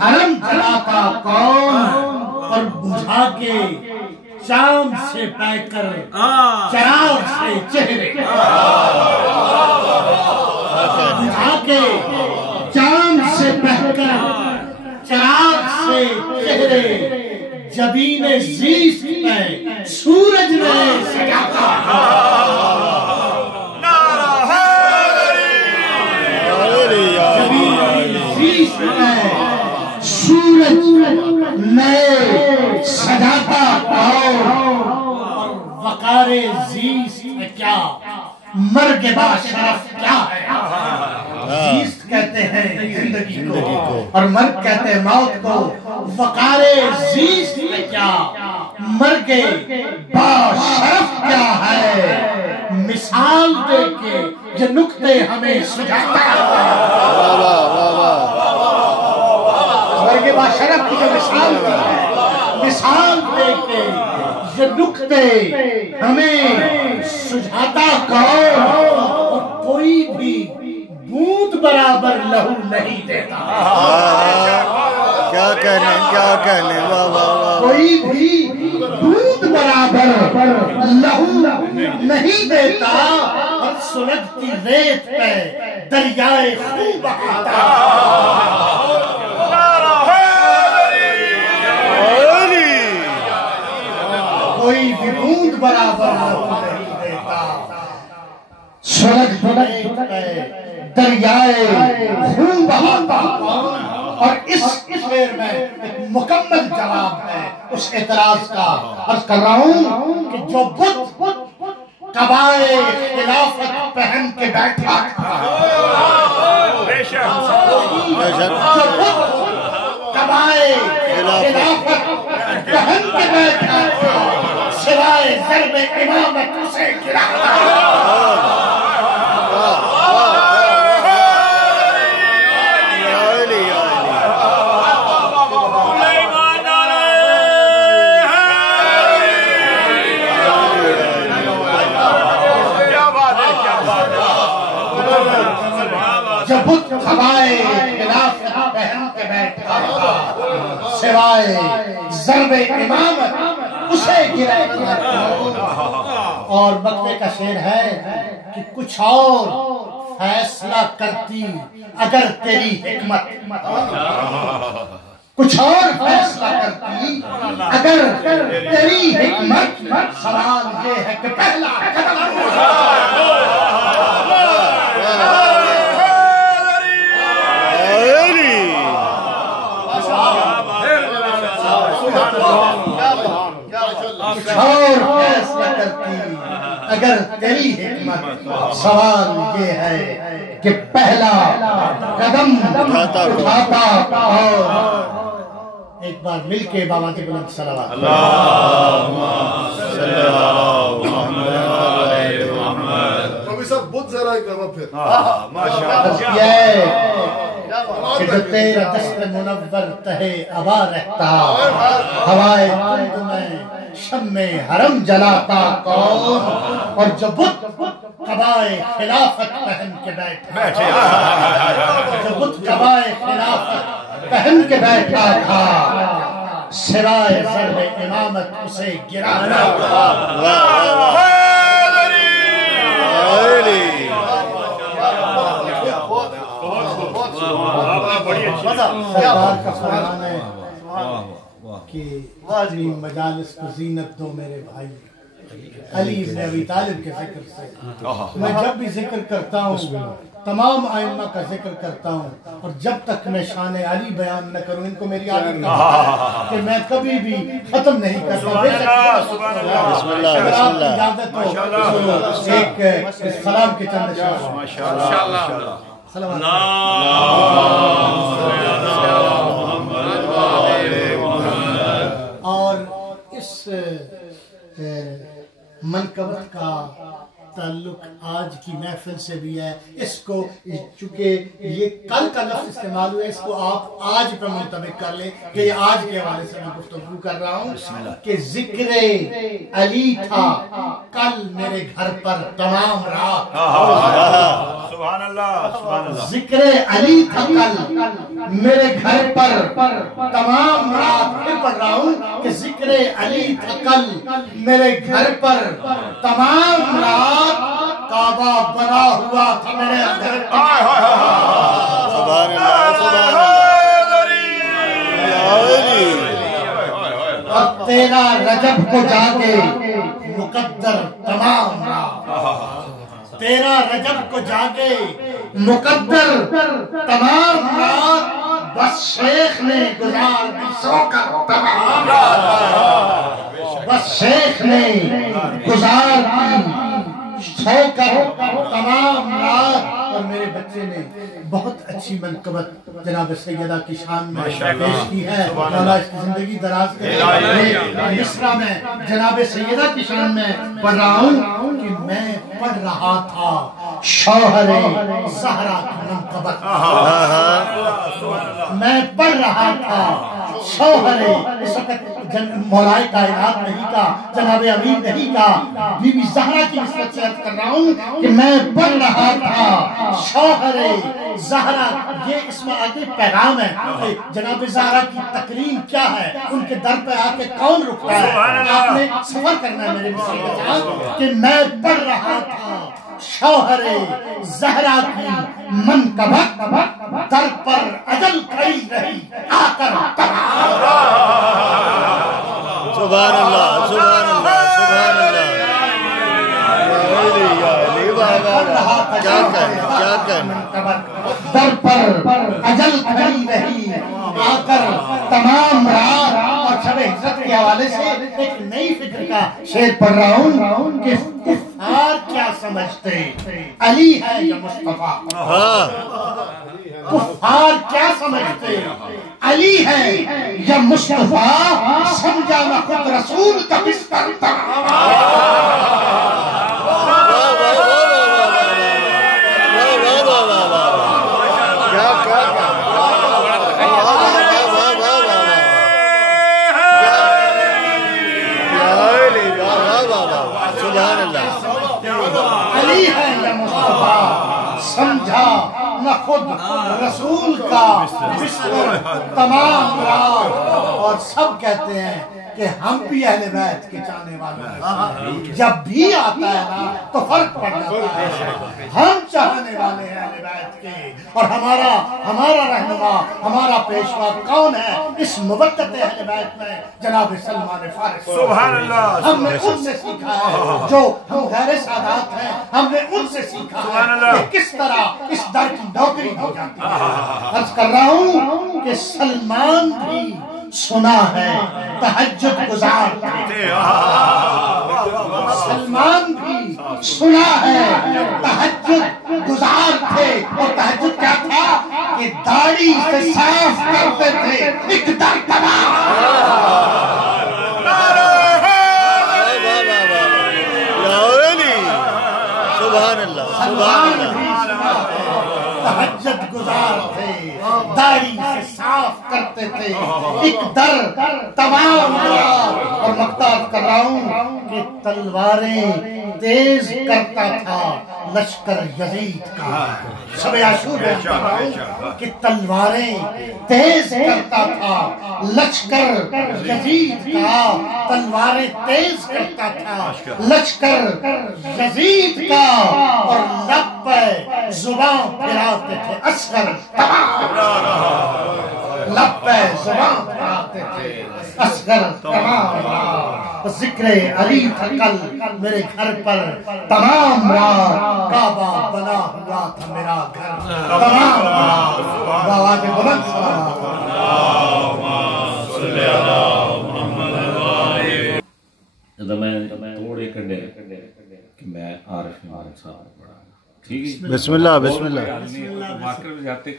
حرم جلاتا کون اور بجھا کے چاند سے پے کر چراغ سے چہرے بجھا کے چاند سے پہ کر چراغ سے چہرے جبین زیست میں سورج نے سجاتا سورج نئے سجاتا اور وقار زیست میں کیا مرگ با شرف کیا ہے زیست کہتے ہیں زندگی کو اور مرگ کہتے ہیں موت کو وقار زیست میں کیا مرگ با شرف کیا ہے مثال دے کے یہ نکتے ہمیں سجاتا ہے مرگ با شرف کی جو مثال دے کے یہ نکتے ہمیں سجھاتا کون اور کوئی بھی بوند برابر لہو نہیں دیتا کیا کہنے کوئی بھی بوند برابر لہو نہیں دیتا اور سلگتی ریت پہ دریائے خون بہاتا کوئی بھی بوند برابر نہیں دیتا سلگ پہ دریائے خون بہاتا اور اس شعر میں ایک مکمل جواب ہے اس اعتراض کا عرض کر رہا ہوں کہ جو بت قبائے خلافت پہن کے بیٹھا جو بت قبائے خلافت پہن کے بیٹھا سوائے ضرب امامت اسے گراتا جب بت قبائے خلافت پہن کے بیٹھا سوائے ضرب امامت اسے گراتا اور مقطع کا شعر ہے کہ کچھ اور فیصلہ کرتی اگر تیری حکمت کچھ اور فیصلہ کرتی اگر تیری حکمت سوال یہ ہے کہ پہلا قدم اور فیصلہ کرتی اگر تیری حکمت سوال یہ ہے کہ پہلا قدم اٹھاتا اور ایک بار مل کے بابا کے بلند صلوات اللہم صلی اللہ محمد کبھی سب بدھ ذرا ہی کرو پھر کہ جو تیرا دست منور تہے ابا رہتا ہوائے تند میں شمع حرم جلاتا کون اور جو بت قبائے خلافت پہن کے بیٹھا جو بت قبائے خلافت پہن کے بیٹھا تھا سوائے ضرب امامت اسے گراتا سرکار کا فرمان ہے کہ اپنی مجالس کو زینت دو میرے بھائی علی ابن ابی طالب کے ذکر سے میں جب بھی ذکر کرتا ہوں تمام ائمہ کا ذکر کرتا ہوں اور جب تک میں شان علی بیان نہ کروں ان کو میری عادت ہے کہ میں کبھی بھی ختم نہیں کرتا بسم اللہ اجازت ہو ایک سلام کے چند اور اس منقبت کا تعلق آج کی محفل سے بھی ہے اس کو چونکہ یہ کل کا لفظ استعمال ہوا ہے اس کو آپ آج پہ منطبق کر لیں کہ یہ آج کے حوالے سے میں گفتگو کر رہا ہوں کہ ذکر علی تھا کل میرے گھر پر تمام رات سبحان اللہ ذکر علی تھا کل میرے گھر پر تمام رات پھر پڑھ رہا ہوں کہ ذکر علی تھا کل میرے گھر پر تمام رات کعبہ بنا ہوا تھا میرے گھر پر سبحان اللہ سبحان اللہ اور 13 رجب کو جاگے مقدر تمام رات 13 رجب کو جاگے مقدر تمام رات بس شیخ نے گزار دی سو کر تمام رات بس شیخ نے گزار دی سو کر تمام رات اور میرے بچے نے بہت اچھی منقبت جناب سیدہ کی شان میں پیش کی ہے مولا اس کی زندگی دراز کرے مصرع میں جناب سیدہ کی شان میں پڑھ رہا ہوں کہ میں پڑھ رہا تھا شوہر زہرا کی منقبت میں پڑھ رہا تھا شوہر اس وقت مولائے کائنات نہیں کا جناب امین نہیں کا بی بی زہرا کی نسبت سے عرض کر رہا ہوں کہ میں پڑھ رہا تھا شوہر زہرا یہ اس میں آگے پیغام ہے جناب زہرا کی تکریم کیا ہے ان کے در پہ آ کے کون رکتا ہے آپ نے سفر کرنا ہے میرے مصری کے ساتھ کہ میں پڑھ رہا تھا شوہر زہرا کی منقبت در پر اجل کھڑی رہی آ کر سبحان اللہ سبحان اللہ سبحان اللہ کیا کریں در پر اجل کھڑی رہی آ کر تمام رات اور شب ہجرت کے حوالے سے ایک نئی فکر کا شعر پڑھ رہا ہوں کہ کفار کیا سمجھتے علی ہے یا مصطفیٰ کفار کیا سمجھتے علی ہے یا مصطفیٰ سمجھا نہ خود رسول کا بستر تھا علی ہے یا مصطفیٰ سمجھا نہ خود رسول کا بستر تمام رات اور سب کہتے ہیں کہ ہم بھی اہل بیت کے چاہنے والے ہیں جب بھی آتا ہے نا تو فرق پڑ جاتا ہے ہم چاہنے والے ہیں اہل بیت کے اور ہمارا رہنما ہمارا پیشوا کون ہے اس مبدت اہل بیت میں جناب سلمان فارسی سبحان اللہ ہم نے ان سے سیکھا ہے جو ہم غیر سادات ہیں ہم نے ان سے سیکھا ہے کہ کس طرح اس در کی نوکری ہو جاتی ہے عرض کر رہا ہوں کہ سلمان بھی سنا ہے تہجد گزار تھے سلمان بھی سنا ہے تہجد گزار تھے اور تہجد کیا تھا کہ داڑھی سے صاف کرتے تھے ایک در تمام سبحان اللہ سبحان اللہ تہجد گزار تھے داڑھی سے صاف کرتے تھے ایک در تمام اور مقتاد کر رہا ہوں کہ تلواریں تیز کرتا تھا لشکر یزید کا شب عاشور میں کر رہا ہوں کہ تلواریں تیز کرتا تھا لشکر یزید کا تلواریں تیز کرتا تھا لشکر یزید کا اور لب پہ زبان پھراتے تھے اصغر لب پہ زبان پھراتے تھے اصغر تمام ذکر علی تھا کل میرے گھر پر تمام رات کعبہ بنا ہوا تھا میرا گھر تمام رات بآواز بلند سلام میں تھوڑے کنڈے کہ میں عارف صاحب پڑھا ٹھیک ہے بسم اللہ بسم اللہ جاتے